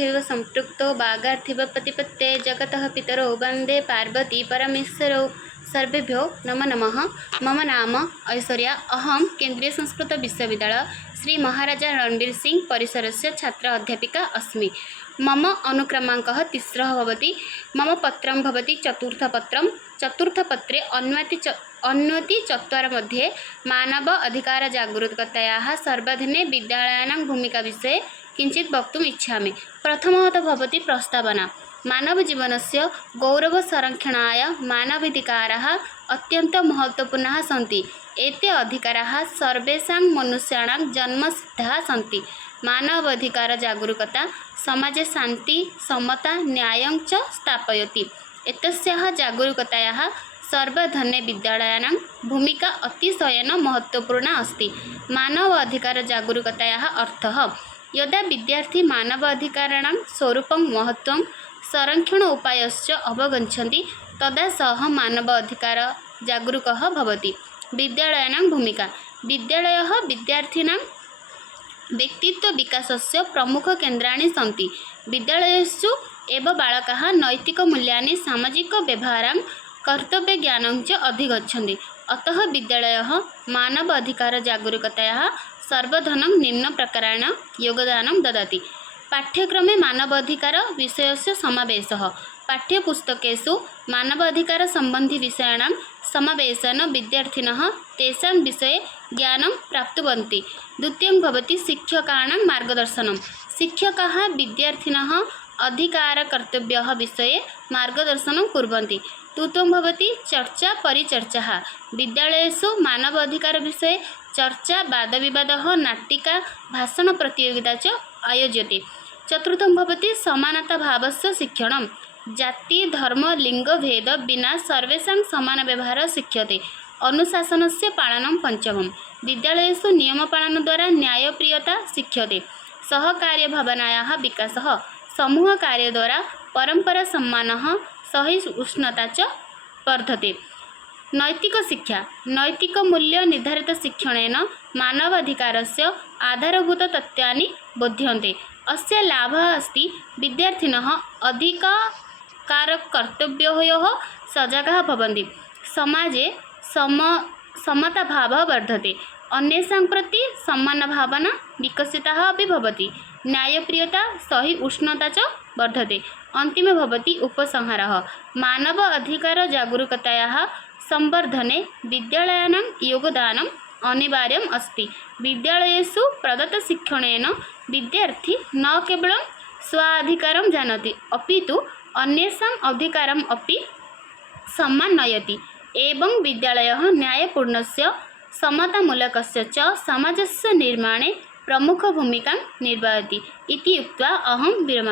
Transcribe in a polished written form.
वागर्थैव सम्पृक्तो वागार्थिव प्रतिपत्ते जगतः पितरौ वन्दे पार्वती परमेश्वरौ। सर्वेभ्यो नमो नमः। मम नाम ऐश्वर्या। अहं केन्द्रीय संस्कृत विश्वविद्यालय श्री महाराजा रणबीर सिंह परिसरस्य छात्र अध्यापिका अस्मि। मम अनुक्रमाङ्कः 3 भवति। मम पत्रं भवति चतुर्थपत्रं। चतुर्थपत्रे अन्वति 4 मध्ये मानव अधिकार जागरूकतायाः सर्वधने विद्यालयानां भूमिका विषये किञ्चित् वक्तुम् इच्छामि। प्रथमतः भवति प्रस्तावना। मानव जीवनस्य गौरव संरक्षणाय मानवाधिकाराः अत्यन्त महत्त्वपूर्णाः सन्ति। एते अधिकाराः सर्वेषां मनुष्याणां जन्मसिद्धाः सन्ति। मानवाधिकार जागरूकता समाजे शान्ति समता न्यायं च स्थापयति। एतस्याः जागरूकतायाः सर्वधने विद्यालयानां भूमिका अतिशयेन महत्त्वपूर्णा अस्ति। मानव अधिकार जागरूकतायाः अर्थः यदा विद्यार्थी मानव अधिकाराणां स्वरूपं महत्त्वं संरक्षण उपायश्च अवगच्छन्ति तदा सः मानव अधिकार जागरूकः भवति। विद्यालयानां भूमिका। विद्यालयः विद्यार्थिनां व्यक्तित्व विकासस्य प्रमुख केन्द्राणि सन्ति। विद्यालयेषु एव बालकाः नैतिकमूल्यानि सामाजिक व्यवहारां कर्तव्यज्ञानं च अधिगच्छन्ति। अतः विद्यालयः मानव अधिकार जागरूकतायाः सर्वधनं निम्नप्रकारेण योगदानं ददाति। पाठ्यक्रमे मानवाधिकार विषयस्य समावेशः। पाठ्यपुस्तकेषु मानवाधिकार सम्बन्धी विषयाणां समावेशेन विद्यार्थिनः तेषां विषये ज्ञानं प्राप्नुवन्ति। द्वितीयं भवति शिक्षकाणां मार्गदर्शनं। शिक्षकाः विद्यार्थिनः अधिकारकर्तव्यः विषये मार्गदर्शनं कुर्वन्ति। तृतीयं भवति चर्चा परिचर्चा। विद्यालयेषु मानवाधिकारविषये चर्चा वादविवादः नाटिका भाषणप्रतियोगिता च आयोज्यते। चतुर्थं भवति समानताभावस्य शिक्षणं। जाति धर्म लिंग भेद विना सर्वेषां समान व्यवहार शिक्ष्यते। अनुशासनस्य पालनं पंचमं। विद्यालयेषु नियमपालनद्वारा न्यायप्रियता शिक्ष्यते। सहकार्यभावनायाः विकासः। समूहकार्यद्वारा परम्परा सम्मानः सहिष्णुता च वर्धते। नैतिक शिक्षा। नैतिकमूल्य निर्धारित शिक्षणेन मानवाधिकारस्य आधारभूत तत्त्वानि बोध्यन्ते। अस्य लाभः अस्ति विद्यार्थिनः अधिकारकर्तव्ययोः सजगाः भवन्ति। समाजे समताभावः वर्धते। अन्येषां प्रति सम्मानभावना विकसिता अपि भवति। न्यायप्रियता सहिष्णुता च वर्धते। अन्तिमे भवति उपसंहारः। मानव अधिकार जागरूकतायाः संवर्धने विद्यालयानां योगदानम् अनिवार्यम् अस्ति। विद्यालयेषु प्रदत्तशिक्षणेन विद्यार्थी न केवलं स्वाधिकारं जानाति अपितु अन्येषाम् अधिकारम् अपि सम्मानयति। एवं विद्यालयः न्यायपूर्णस्य समतामूलकस्य च समाजस्य निर्माणे प्रमुखभूमिकां निर्वहति इति उक्त्वा अहं विरमामि।